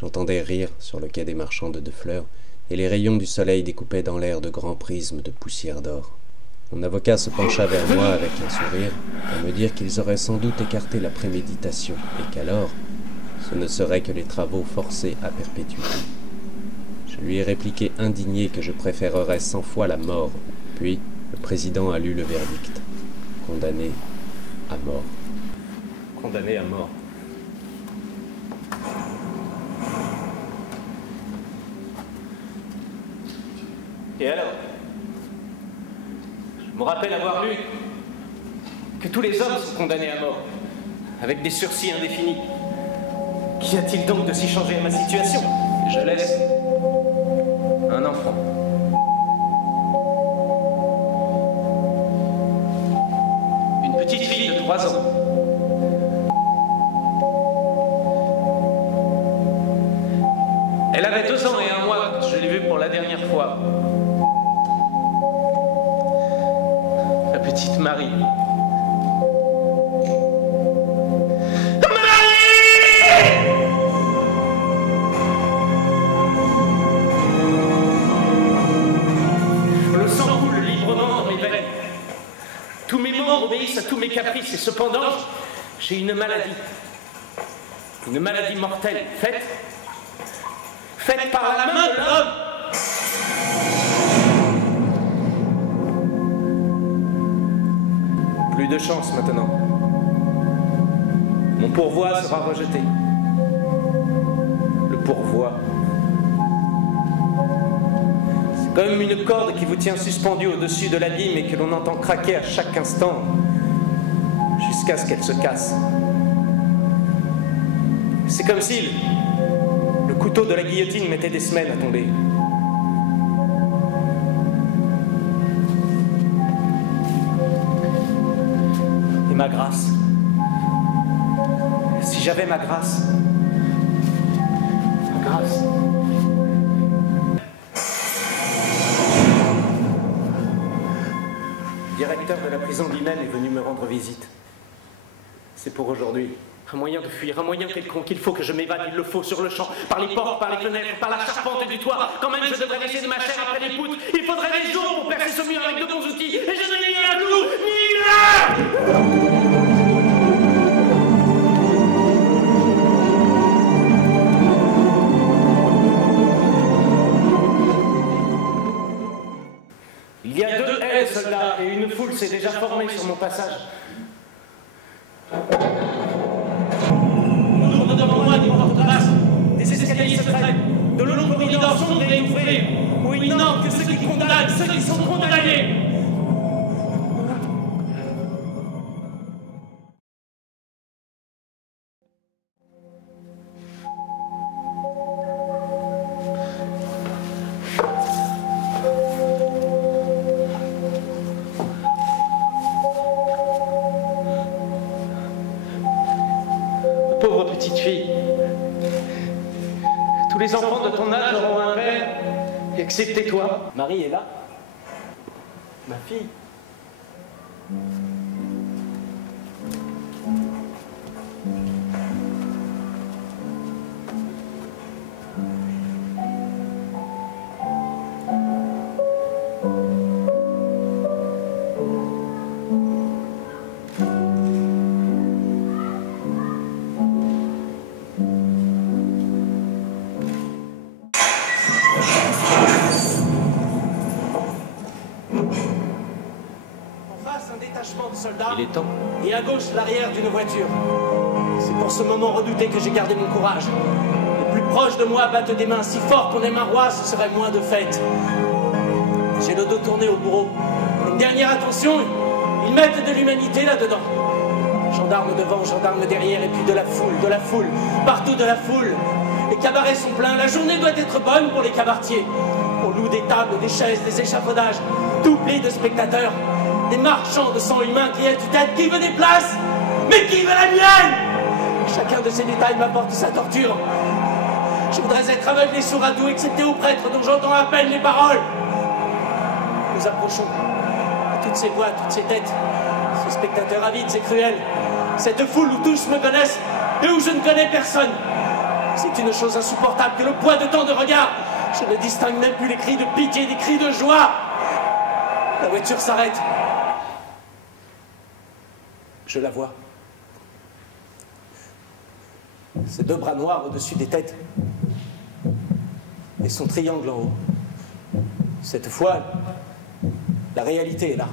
J'entendais rire sur le quai des marchands de fleurs, et les rayons du soleil découpaient dans l'air de grands prismes de poussière d'or. Mon avocat se pencha vers moi avec un sourire pour me dire qu'ils auraient sans doute écarté la préméditation et qu'alors, ce ne seraient que les travaux forcés à perpétuité. Je lui ai répliqué indigné que je préférerais 100 fois la mort. Puis, le président a lu le verdict. Condamné à mort. Condamné à mort. Et alors? Je me rappelle avoir lu que tous les hommes sont condamnés à mort, avec des sursis indéfinis. Qu'y a-t-il donc de si changé à ma situation? Je laisse un enfant. Une petite fille de 3 ans. Elle avait 2 ans et 1 mois quand je l'ai vue pour la dernière fois. La petite Marie. Le sang coule librement dans mes veines. Tous mes membres obéissent à tous mes caprices et cependant, j'ai une maladie. Une maladie mortelle, faite par la main de l'homme. Plus de chance maintenant. Mon pourvoi sera rejeté. Le pourvoi. C'est comme une corde qui vous tient suspendu au-dessus de l'abîme et que l'on entend craquer à chaque instant jusqu'à ce qu'elle se casse. C'est comme si le couteau de la guillotine mettait des semaines à tomber. Et ma grâce. Si j'avais ma grâce. Ma grâce. Le directeur de la prison d'Imen est venu me rendre visite. C'est pour aujourd'hui. Un moyen de fuir, un moyen quelconque. Il faut que je m'évade, il le faut, sur le champ, par les portes, par les fenêtres, par la charpente du toit. Quand même, je devrais laisser de ma chair après les poutres. Il faudrait des jours pour percer ce mur avec de bons outils. Et je n'ai ni un clou, ni là. Il y a 2 haies de soldats et une foule s'est déjà formée sur mon passage. Devant moi, des portes basses, des escaliers secrets, de longs corridors sombres et ouvrés, où il n'entre que ceux qui condamnent, ceux qui sont condamnés. Pauvre petite fille. Tous les enfants de ton âge auront un père, excepté toi. Marie est là. Ma fille. Il est temps. Et à gauche, l'arrière d'une voiture. C'est pour ce moment redouté que j'ai gardé mon courage. Les plus proches de moi battent des mains si fort qu'on aime un roi, ce serait moins de fête. J'ai le dos tourné au bourreau. Une dernière attention, ils mettent de l'humanité là-dedans. Gendarmes devant, gendarmes derrière, et puis de la foule, partout de la foule. Les cabarets sont pleins, la journée doit être bonne pour les cabaretiers. On loue des tables, des chaises, des échafaudages, doublés de spectateurs. Des marchands de sang humain qui aident tête, qui veut des places, mais qui veut la mienne? Chacun de ces détails m'apporte sa torture. Je voudrais être aveugle et sourd à tout, excepté aux prêtres dont j'entends à peine les paroles. Nous approchons à toutes ces voix, toutes ces têtes, ces spectateurs avides et cruels, cette foule où tous me connaissent et où je ne connais personne. C'est une chose insupportable que le poids de tant de regards. Je ne distingue même plus les cris de pitié des cris de joie. La voiture s'arrête. Je la vois. Ses deux bras noirs au-dessus des têtes. Et son triangle en haut. Cette fois, la réalité est là.